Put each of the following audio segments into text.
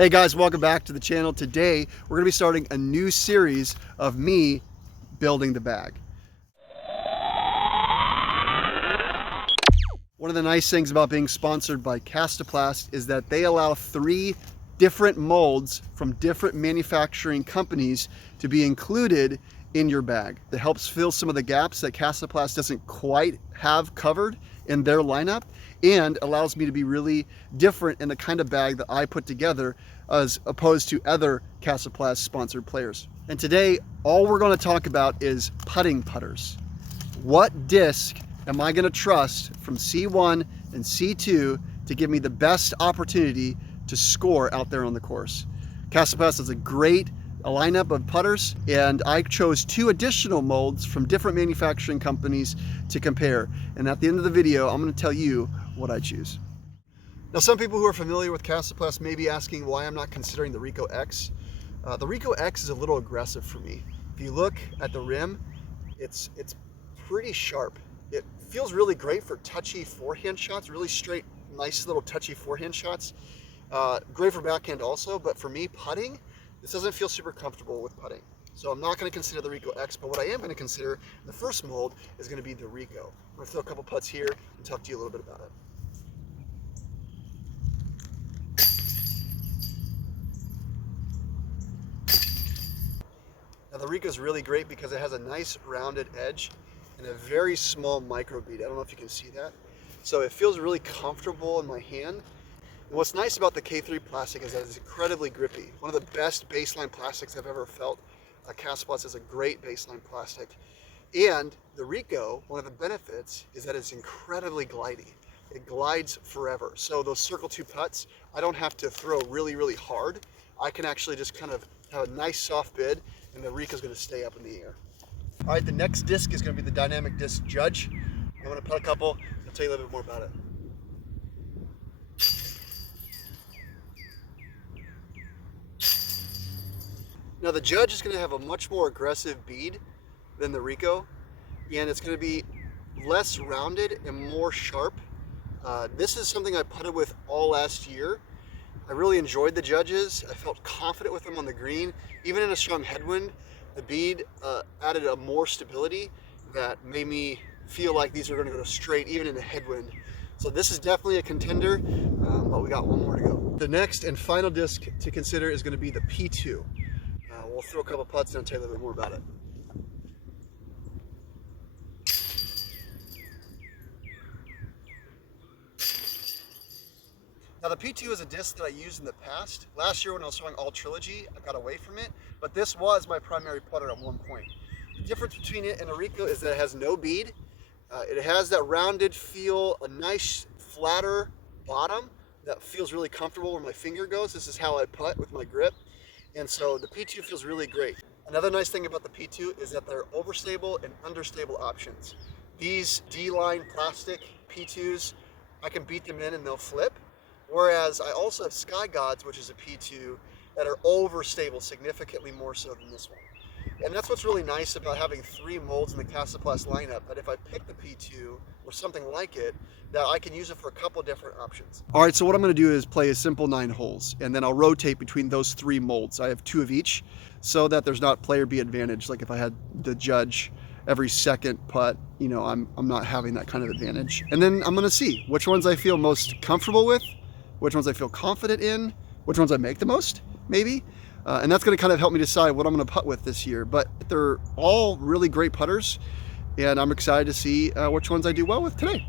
Hey guys, welcome back to the channel. Today we're going to be starting a new series of me building the bag. One of the nice things about being sponsored by Kastaplast is that they allow 3 different molds from different manufacturing companies to be included in your bag. That helps fill some of the gaps that Kastaplast doesn't quite have covered in their lineup, and allows me to be really different in the kind of bag that I put together as opposed to other Kastaplast sponsored players. And today, all we're going to talk about is putting putters. What disc am I going to trust from C1 and C2 to give me the best opportunity to score out there on the course? Kastaplast has a great lineup of putters, and I chose 2 additional molds from different manufacturing companies to compare. And at the end of the video, I'm going to tell you what I choose. Now, some people who are familiar with Kastaplast may be asking why I'm not considering the Reko X. The Reko X is a little aggressive for me. If you look at the rim, it's pretty sharp. It feels really great for touchy forehand shots, really straight, nice little touchy forehand shots. Great for backhand also, but for me, putting, this doesn't feel super comfortable with putting. So I'm not going to consider the Reko X, but what I am going to consider, the first mold, is going to be the Reko. I'm going to throw a couple putts here and talk to you a little bit about it. Now the Reko is really great because it has a nice rounded edge and a very small micro bead. I don't know if you can see that. So it feels really comfortable in my hand. And what's nice about the K3 plastic is that it's incredibly grippy. One of the best baseline plastics I've ever felt. Kastaplast is a great baseline plastic. And the Reko, one of the benefits is that it's incredibly glidey. It glides forever. So those circle 2 putts, I don't have to throw really, really hard. I can actually just kind of have a nice soft bid, and the Reko is going to stay up in the air. All right, the next disc is going to be the Dynamic Disc Judge. I'm going to putt a couple. I'll tell you a little bit more about it. Now the Judge is going to have a much more aggressive bead than the Reko, and it's going to be less rounded and more sharp. This is something I putted with all last year. I really enjoyed the Judges. I felt confident with them on the green. Even in a strong headwind, the bead added a more stability that made me feel like these are going to go straight even in a headwind. So this is definitely a contender, but we got one more to go. The next and final disc to consider is going to be the P2. We'll throw a couple putts and I'll tell you a little bit more about it. Now the P2 is a disc that I used in the past. Last year when I was throwing all Trilogy, I got away from it, but this was my primary putter at one point. The difference between it and a Reko is that it has no bead. It has that rounded feel, a nice flatter bottom that feels really comfortable where my finger goes. This is how I putt with my grip. And so the P2 feels really great. Another nice thing about the P2 is that they're overstable and understable options. These D-line plastic P2s, I can beat them in and they'll flip. Whereas I also have Sky Gods, which is a P2, that are overstable, significantly more so than this one. And that's what's really nice about having 3 molds in the Kastaplast lineup, that if I pick the P2 or something like it, that I can use it for a couple different options. All right, so what I'm going to do is play a simple 9 holes, and then I'll rotate between those 3 molds. I have 2 of each, so that there's not player B advantage. Like if I had the Judge every second putt, you know, I'm not having that kind of advantage. And then I'm going to see which ones I feel most comfortable with, which ones I feel confident in, which ones I make the most, maybe. And that's going to kind of help me decide what I'm going to putt with this year. But they're all really great putters, and I'm excited to see which ones I do well with today.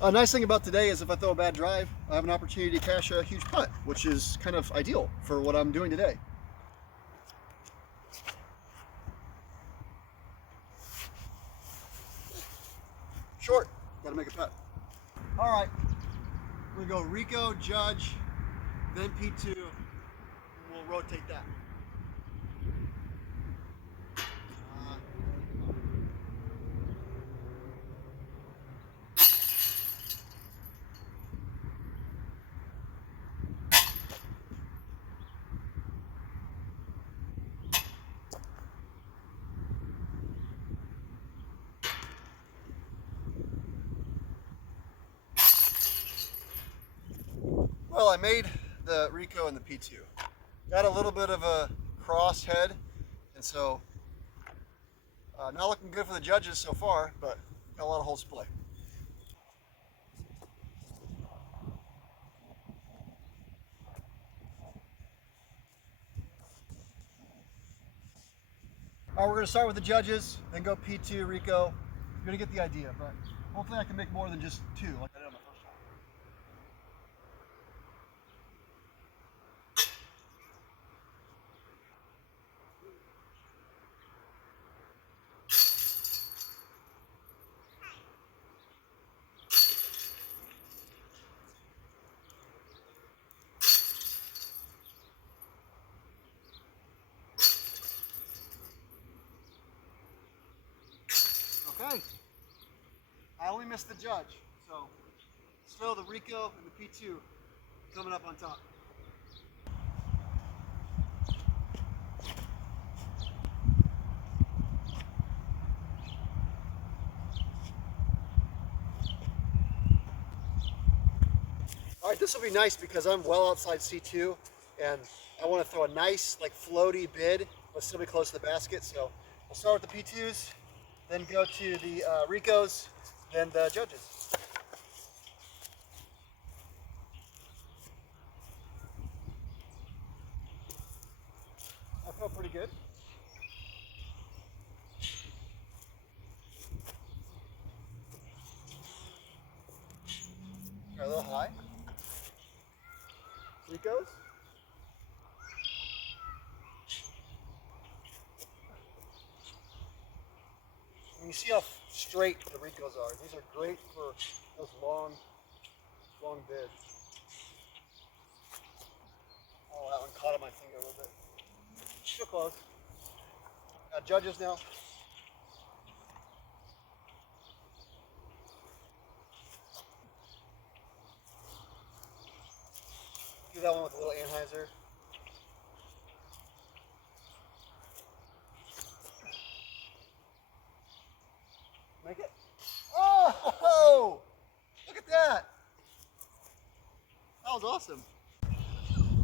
A nice thing about today is if I throw a bad drive, I have an opportunity to cash a huge putt, which is kind of ideal for what I'm doing today. Short, gotta make a putt. All right, we're gonna go Reko, Judge, then P2, and we'll rotate that. Well, I made the Reko and the P2. Got a little bit of a cross head, and so not looking good for the judges so far, but got a lot of holes to play. All right, we're going to start with the judges, then go P2, Reko. You're going to get the idea, but hopefully I can make more than just two like I did on the first one. Okay, I only missed the judge, so still the Reko and the P2 coming up on top. All right, this will be nice because I'm well outside C2 and I want to throw a nice like floaty bid but still be close to the basket. So we'll start with the P2s, then go to the Rekos, then the judges. I felt pretty good. Got a little high. Rekos. And you see how straight the Rekos are. These are great for those long bids. Oh, that one caught on my finger a little bit. Still close. Got judges now. Do that one with a little Anheuser. Make it. Oh! Look at that! That was awesome.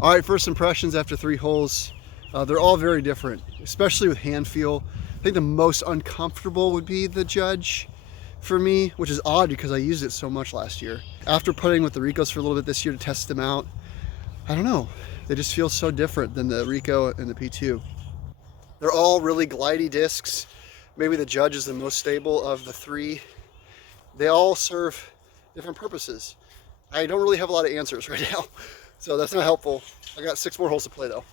All right, first impressions after 3 holes. They're all very different, especially with hand feel. I think the most uncomfortable would be the judge for me, which is odd because I used it so much last year. After putting with the Rekos for a little bit this year to test them out, I don't know. They just feel so different than the Reko and the P2. They're all really glidey discs. Maybe the judge is the most stable of the 3. They all serve different purposes. I don't really have a lot of answers right now, so that's not helpful. I got 6 more holes to play though.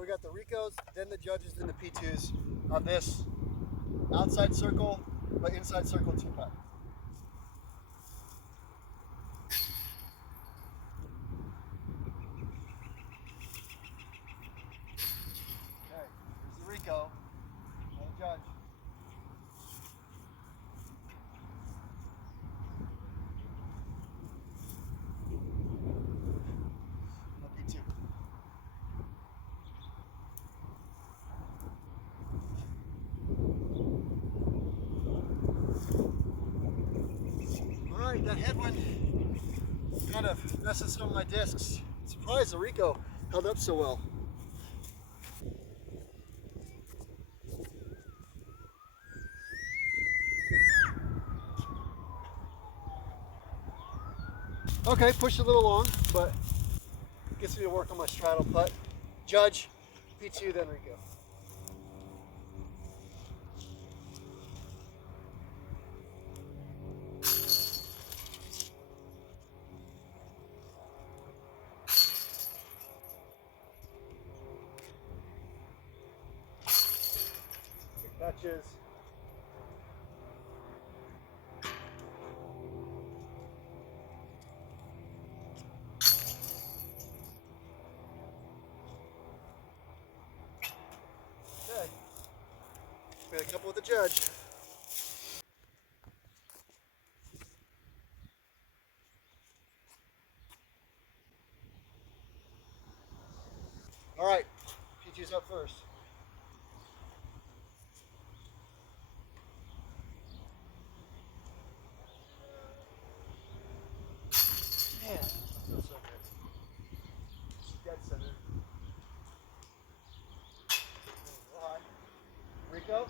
We got the Rekos, then the judges, then the P2s on this outside circle, but inside circle 2-putt. Okay, here's the Reko, now the judge. No P2. All right, that headwind kind of messes some of my discs. Surprised the Reko held up so well. Okay, pushed a little long, but gets me to work on my straddle putt. Judge, P2, then Reko. Touches. Okay. Made a couple with the judge. P2's up first. Man, that feels so good. Dead center. Reko.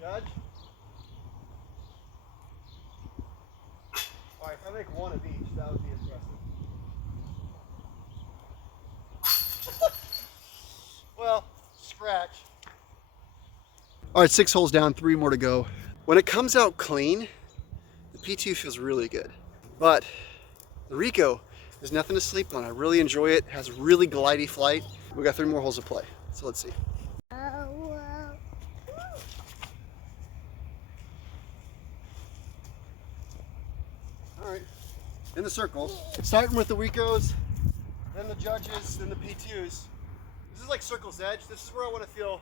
Judge. All right, if I make one of each, that would be impressive. Well, scratch. All right, 6 holes down, 3 more to go. When it comes out clean, the P2 feels really good. But the Reko, there's nothing to sleep on. I really enjoy it. It has really glidey flight. We got 3 more holes to play. So let's see. All right, in the circles. Starting with the Rekos, then the Judges, then the P2s. This is like circle's edge. This is where I want to feel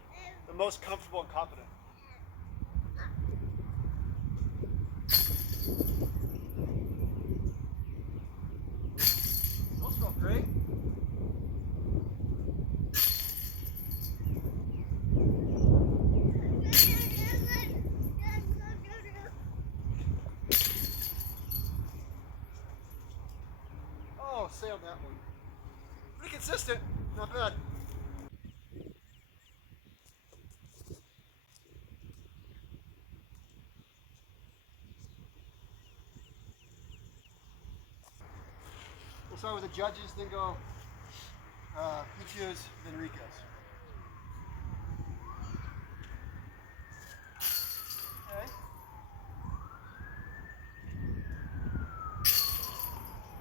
the most comfortable and confident. Those feel great. Oh, sailed that one. Pretty consistent, not bad. We'll start with the Judges, then go P2s, then Rekos. Okay.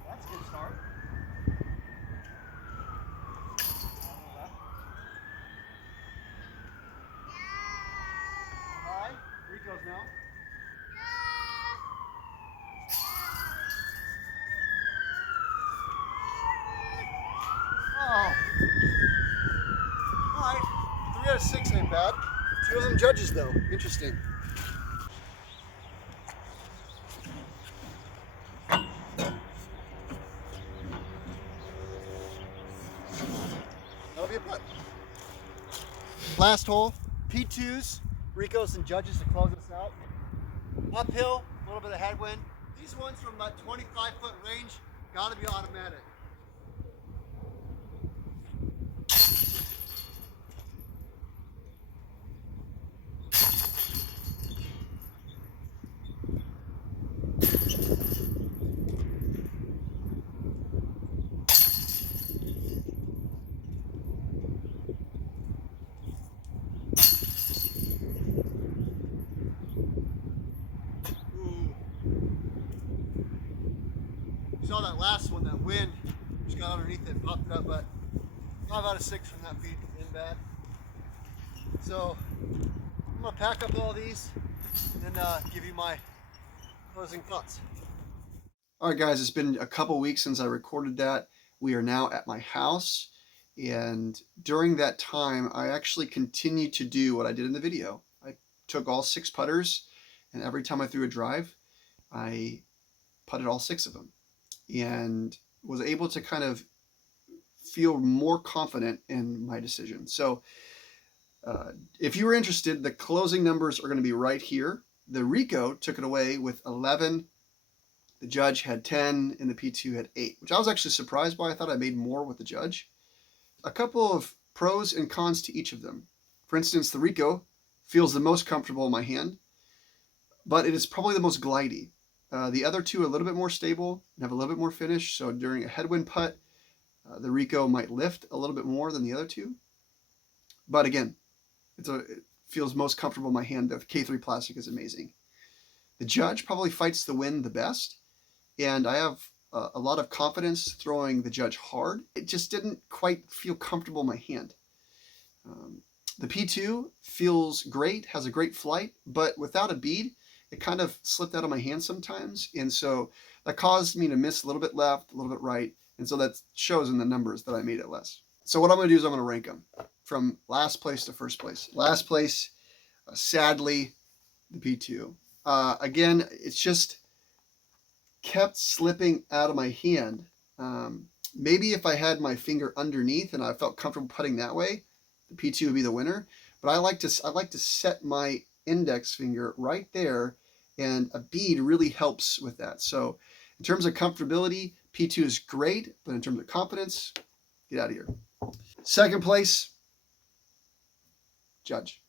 That's a good start. High. Rekos now. Oh. All right. 3 out of 6 ain't bad. 2 of them Judges though. Interesting. That'll be a putt. Last hole. P2s, Rekos, and Judges to close us out. Uphill, a little bit of headwind. These ones from about 25-foot range, gotta be automatic. Saw that last one, that wind just got underneath it, popped it up, but 5 out of 6 from that feed in bad. So I'm gonna pack up all these and give you my closing thoughts. All right, guys, it's been a couple weeks since I recorded that. We are now at my house, and during that time, I actually continued to do what I did in the video. I took all 6 putters, and every time I threw a drive, I putted all 6 of them, and was able to kind of feel more confident in my decision. So if you were interested, the closing numbers are going to be right here. The Reko took it away with 11. The Judge had 10, and the P2 had 8, which I was actually surprised by. I thought I made more with the Judge. A couple of pros and cons to each of them. For instance, the Reko feels the most comfortable in my hand, but it is probably the most glidey. The other two are a little bit more stable and have a little bit more finish. So during a headwind putt, the Reko might lift a little bit more than the other two. But again, it feels most comfortable in my hand. The K3 plastic is amazing. The Judge probably fights the wind the best, and I have a lot of confidence throwing the Judge hard. It just didn't quite feel comfortable in my hand. The P2 feels great, has a great flight, but without a bead, it kind of slipped out of my hand sometimes, and so that caused me to miss a little bit left, a little bit right, and so that shows in the numbers that I made it less. So what I'm going to do is I'm going to rank them from last place to first place. Last place, sadly, the P2. Again, it's just kept slipping out of my hand. Maybe if I had my finger underneath and I felt comfortable putting that way, the P2 would be the winner. But I like to set my index finger right there, and a bead really helps with that. So in terms of comfortability, P2 is great, but in terms of confidence, get out of here. Second place, Judge.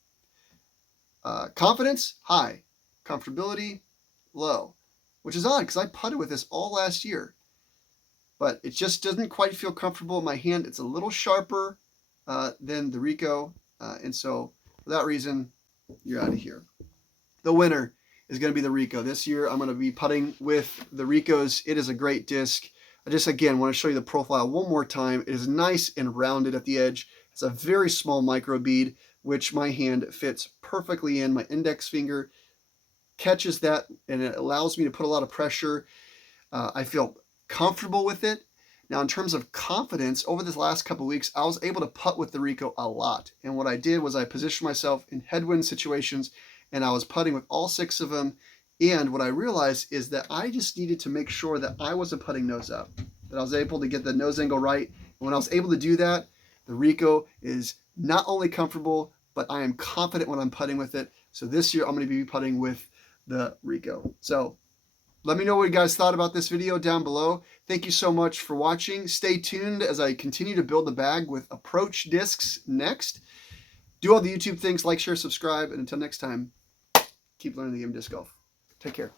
Confidence, high. Comfortability, low. Which is odd because I putted with this all last year. But it just doesn't quite feel comfortable in my hand. It's a little sharper than the Reko. And so for that reason, you're out of here. The winner is going to be the Reko. This year, I'm going to be putting with the Rekos. It is a great disc. I just, again, want to show you the profile one more time. It is nice and rounded at the edge. It's a very small micro bead, which my hand fits perfectly in. My index finger catches that, and it allows me to put a lot of pressure. I feel comfortable with it. Now, in terms of confidence, over this last couple of weeks, I was able to putt with the Reko a lot. And what I did was I positioned myself in headwind situations, and I was putting with all 6 of them. And what I realized is that I just needed to make sure that I wasn't putting nose up, that I was able to get the nose angle right. And when I was able to do that, the Reko is not only comfortable, but I am confident when I'm putting with it. So this year, I'm going to be putting with the Reko. So let me know what you guys thought about this video down below. Thank you so much for watching. Stay tuned as I continue to build the bag with approach discs next. Do all the YouTube things, like, share, subscribe, and until next time, keep learning the game of disc golf. Take care.